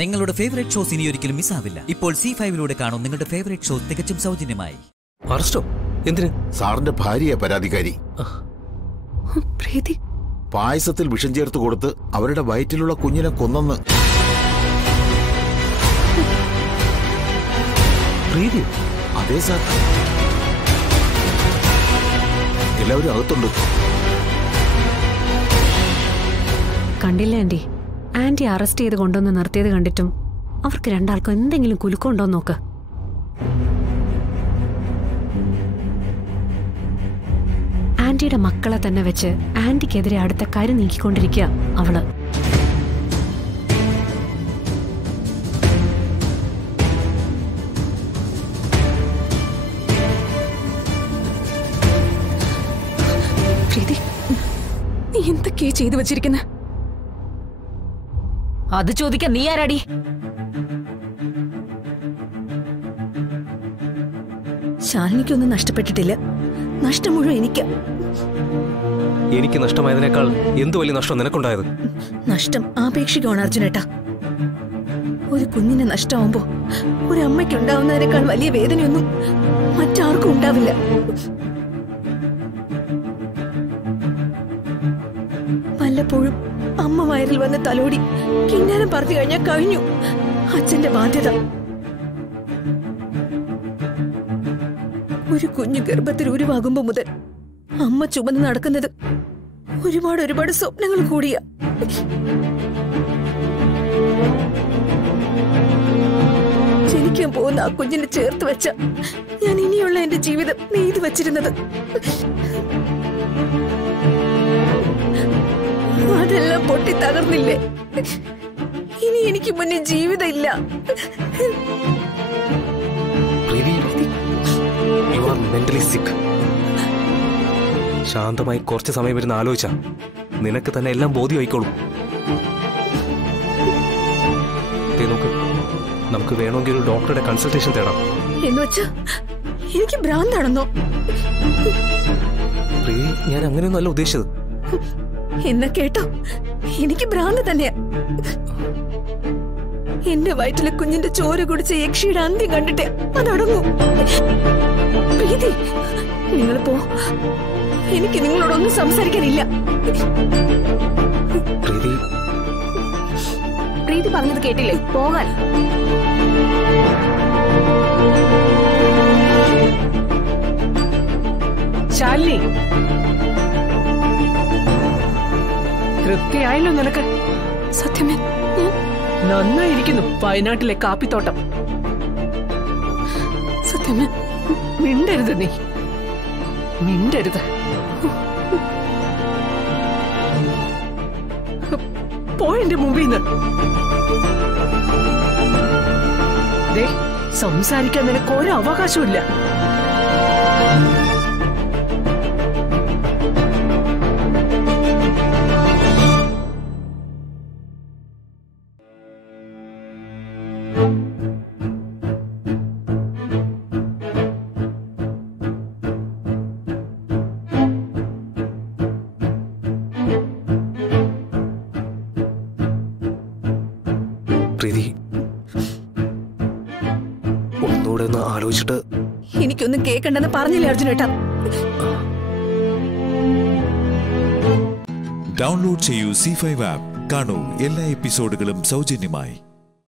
നിങ്ങളുടെ favourite shows ഇനി ഒരിക്കലും മിസ്സാവില്ല. ഇപ്പോൾ Zee5 കാണും നിങ്ങളുടെ ഫേവറേറ്റ് ഷോ തികച്ചും സൗജന്യമായി. അറസ്റ്റോ? എന്തിന്? സാറിന്റെ ഭാര്യയെ പരാതിക്കാരി. പായസത്തിൽ വിഷം ചേർത്ത് കൊടുത്ത് അവരുടെ വയറ്റിലുള്ള കുഞ്ഞിനെ കൊന്നെന്ന്. അതെ സാർ, എല്ലാവരും അകത്തുണ്ട്. കണ്ടില്ല ആന്റി, ആന്റി അറസ്റ്റ് ചെയ്ത് കൊണ്ടുവന്ന് നിർത്തിയത് കണ്ടിട്ടും അവർക്ക് രണ്ടാൾക്കും എന്തെങ്കിലും കുലുക്കമുണ്ടോ നോക്ക്. ആന്റിയുടെ മക്കളെ തന്നെ വെച്ച് ആന്റിക്കെതിരെ അടുത്ത കരു നീക്കിക്കൊണ്ടിരിക്കുക അവള്. നീ എന്തൊക്കെയാ ചെയ്തു വച്ചിരിക്കുന്ന? അത് ചോദിക്കാൻ നീ ആരാടി? ശാലിനിക്കൊന്നും നഷ്ടപ്പെട്ടിട്ടില്ല, നഷ്ടം മുഴുവൻ എനിക്ക്. എനിക്ക് നഷ്ടമായതിനേക്കാൾ എന്ത് വലിയ നഷ്ടം നിനക്കുണ്ടായത്? നഷ്ടം ആപേക്ഷികമാണ് അർജുനേട്ടാ. ഒരു കുഞ്ഞിനെ നഷ്ടമാകുമ്പോ ഒരു അമ്മയ്ക്ക് ഉണ്ടാവുന്നതിനേക്കാൾ വലിയ വേദനയൊന്നും മറ്റാർക്കും ഉണ്ടാവില്ല. വല്ലപ്പോഴും അമ്മ വയറിൽ വന്ന് തലോടി കിന്നാരം പറഞ്ഞു കഴിഞ്ഞാൽ കഴിഞ്ഞു അച്ഛന്റെ ബാധ്യത. ഒരു കുഞ്ഞു ഗർഭത്തിൽ ഉരുവാകുമ്പോ മുതൽ അമ്മ ചുമന്ന് നടക്കുന്നത് ഒരുപാട് സ്വപ്നങ്ങൾ കൂടിയാ. ജനിക്കാൻ പോകുന്ന ആ കുഞ്ഞിനെ ചേർത്ത് വെച്ച ഞാൻ ഇനിയുള്ള എന്റെ ജീവിതം നെയ്തു വച്ചിരുന്നത്. അതെല്ലാം പൊട്ടി തകർന്നില്ലേ? ഇനി എനിക്ക് മുന്നേ ജീവിതം ഇല്ല. ശാന്തമായി കുറച്ച് സമയം വരുന്ന ആലോചിച്ച നിനക്ക് തന്നെ എല്ലാം ബോധ്യമായിക്കോളും. നോക്ക്, നമുക്ക് വേണമെങ്കിൽ ഒരു ഡോക്ടറുടെ കൺസൾട്ടേഷൻ തേടാം. എന്നുവെച്ചാ എനിക്ക് ഭ്രാന്താണെന്നോ? ഞാൻ അങ്ങനെയൊന്നും അല്ല ഉദ്ദേശിച്ചത്. എന്നാ കേട്ടോ, എനിക്ക് ഭ്രാന്ത് തന്നെയാ. എന്റെ വയറ്റിലെ കുഞ്ഞിന്റെ ചോര കുടിച്ച യക്ഷിയുടെ അന്ത്യം കണ്ടിട്ടേ അതടങ്ങൂ. പ്രീതി, നിങ്ങൾ പോ, എനിക്ക് നിങ്ങളോടൊന്നും സംസാരിക്കാനില്ല. പ്രീതി പറഞ്ഞത് കേട്ടില്ലേ? പോകാൻ. ശാലിനി, തൃപ്തിയായല്ലോ നിനക്ക്? സത്യമേ, നന്നായിരിക്കുന്നു വയനാട്ടിലെ കാപ്പിത്തോട്ടം. സത്യമേ, മിണ്ടരുത്, നീ മിണ്ടരുത്. പോയെന്റെ മുമ്പിൽ നിന്ന്. സംസാരിക്കാൻ നിനക്ക് ഒരു അവകാശമില്ല. പ്രീതി, ഒന്നുകൂടെ ഒന്ന് ആലോചിച്ചിട്ട്. എനിക്കൊന്നും കേൾക്കണ്ടെന്ന് പറഞ്ഞില്ലേ അർജുനേട്ടാ? ഡൗൺലോഡ് ചെയ്യൂ Zee5 ആപ്പ്. കാണൂ എല്ലാ എപ്പിസോഡുകളും സൗജന്യമായി.